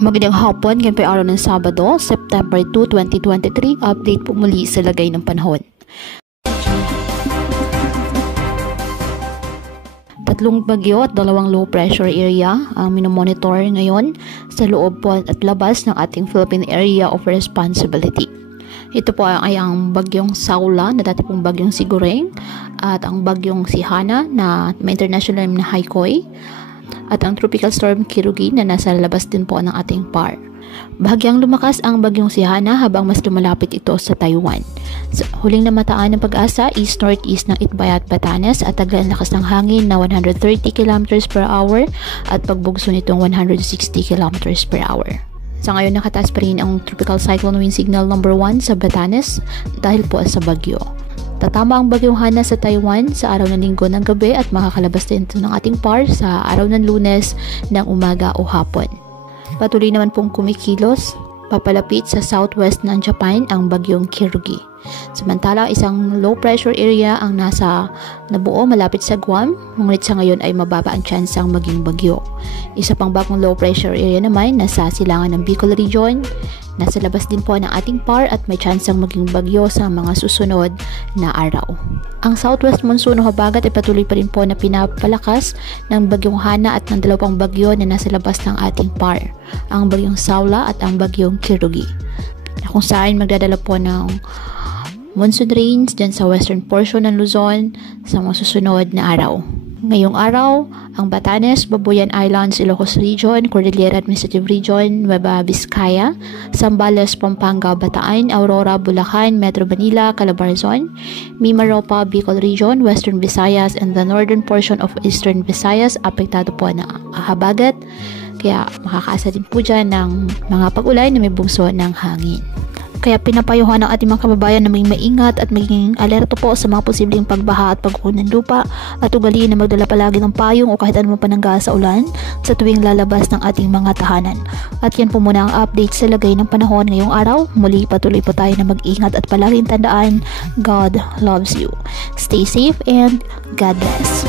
Magandang hapon, ngayon po araw ng Sabado, September 2, 2023. Update po muli sa lagay ng panahon. Tatlong bagyo at dalawang low pressure area ang minomonitor ngayon sa loob po at labas ng ating Philippine Area of Responsibility. Ito po ay ang bagyong Saula na dati pong bagyong Sigureng at ang bagyong Sihana na may international name na Haikoy at ang Tropical Storm Kirugi na nasa labas din po ng ating PAR. Bahagyang lumakas ang bagyong Sihana habang mas lumalapit ito sa Taiwan. Sa huling namataan ng pag-asa, east-northeast ng Itbayat, Batanes at taglan lakas ng hangin na 130 km per hour at pagbugso nitong 160 km per hour. Sa ngayon nakataas pa rin ang Tropical Cyclone Wind Signal number 1 sa Batanes dahil po sa bagyo. Tatama ang bagyong Hana sa Taiwan sa araw ng Linggo ng gabi at makakalabas din ito ng ating PAR sa araw ng Lunes ng umaga o hapon. Patuloy naman pong kumikilos papalapit sa southwest ng Japan ang bagyong Kirugi. Samantala, isang low pressure area ang nabuo malapit sa Guam, ngunit sa ngayon ay mababa ang tsansang maging bagyo. Isa pang bagong low pressure area naman nasa silangan ng Bicol Region. Nasa labas din po ng ating PAR at may tsansang maging bagyo sa mga susunod na araw. Ang southwest monsoon o habagat ay patuloy pa rin po na pinapalakas ng bagyong Hana at ng dalawang bagyo na nasa labas ng ating PAR, ang bagyong Saula at ang bagyong Kirugi, kung saan magdadala po ng monsoon rains dyan sa western portion ng Luzon sa mga susunod na araw. Ngayong araw, ang Batanes, Babuyan Islands, Ilocos Region, Cordillera Administrative Region, Nueva Vizcaya, Zambales, Pampanga, Bataan, Aurora, Bulacan, Metro Manila, Calabarzon, Mimaropa, Bicol Region, Western Visayas, and the northern portion of Eastern Visayas, apektado po na habagat. Kaya makakaasa din po dyan ng mga pag-ulan na may bugso ng hangin. Kaya pinapayuhan ng ating mga kababayan na maging maingat at maging alerto po sa mga posibleng pagbaha at pagguho ng lupa at ugaliin na magdala palagi ng payong o kahit anumang panangga sa ulan sa tuwing lalabas ng ating mga tahanan. At yan po muna ang update sa lagay ng panahon ngayong araw. Muli patuloy po tayo na mag-ingat at palaging tandaan, God loves you. Stay safe and God bless.